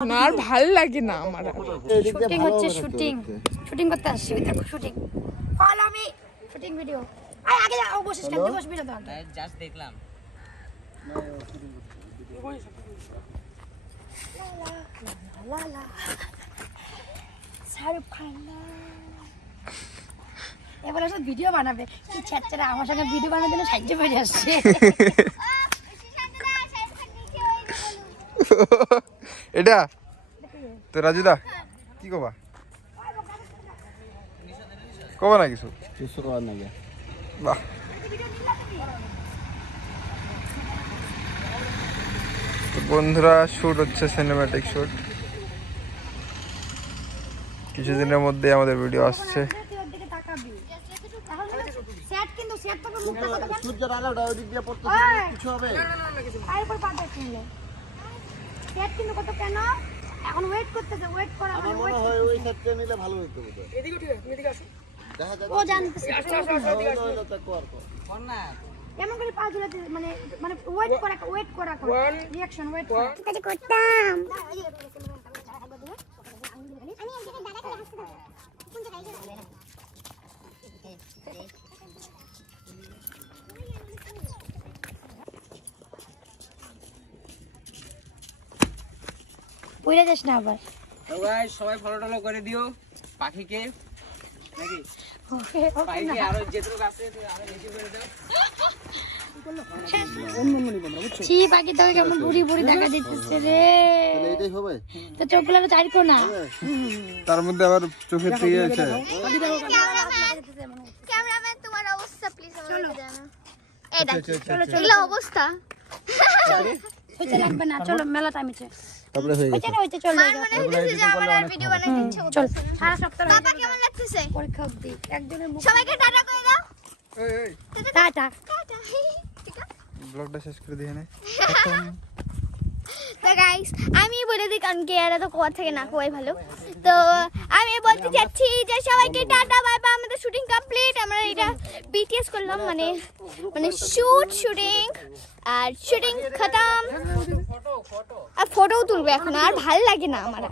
না আর ভালো লাগে না আমার শুটিং হচ্ছে শুটিং শুটিং করতে আসছি দেখো shooting follow me shooting video আয় আগে যাও বসবি না তো। আগে জাস্ট দেখলাম। লা লা শাহরুখ খান না। এবার সব ভিডিও বানাবে। কি ছেড়ে আমার সঙ্গে ভিডিও বানানোর জন্য সাহায্য করে আসছে। এটা? তো রাজুদা কি কবা? কবা না কিছু? কিছু করার নাই বাহ। তো বন্ধুরা শুট হচ্ছে সিনেম্যাটিক শুট কিছুদিনের মধ্যে আমাদের ভিডিও আসছে। ওই দিক দিয়ে পড়তে! কিছু হবে? সেট কিন্তু কত কেন? এখন ওয়েট করতেছে ওয়েট করা আমার মানে মনে ওয়েট হয় ওই সাইডটা নিলে ভালো হতো বোধহয়। দেখা যাক। ও জানতেছে। হইল হইল তা কর কর কর। না এমন করে পা ঝুলাতে মানে মানে ওয়েট করা ওয়েট করা রিঅ্যাকশন ওয়েট করা। করতাম। বুঝে যাস না আবার। তো গাইস সবাই ফলো টলো করে দিও পাখিকে। নাকি? ওকে ওকে পাখিকে আরও যেটুকু আছে আরও বেশি করে দাও। ছি পাখি কেমন বুড়ি বুড়ি দেখা দিতেছে রে। এইটাই হবে। তো চোখগুলো চাইকো না। তার মধ্যে আবার চোখে আছে। ক্যামেরাম্যান তোমার অবস্থা প্লিজ আমাকে জানা এই দেখ চলো চলো। অবস্থা। হইতে লাগবে না চলো মেলা টাইম আছে তারপরে হয়ে হইতে না হইতে চলো আমার মনে হইতেছে যে আমার আর ভিডিও বানাইতে ইচ্ছে চল সারা সপ্তাহ বাবা কেমন লাগতেছে? পরীক্ষা অবধি একজনের মুখ সবাইকে টাটা করে দাও। Tata tata. ব্লগটা শেষ করে দিয়ে নে। তো গাইস আমি বলে দিই কারণ কি এরা তো কোয়া থেকে না কোয়াই ভালো। তো আমি বলতে চাচ্ছি যে সবাইকে টাটা বাই বাই আমাদের শুটিং কমপ্লিট আমরা এটা বিটিএস করলাম মানে মানে শুট শুটিং আর শুটিং খতম। ফটোও তুলবো এখন আর ভালো লাগে না আমার।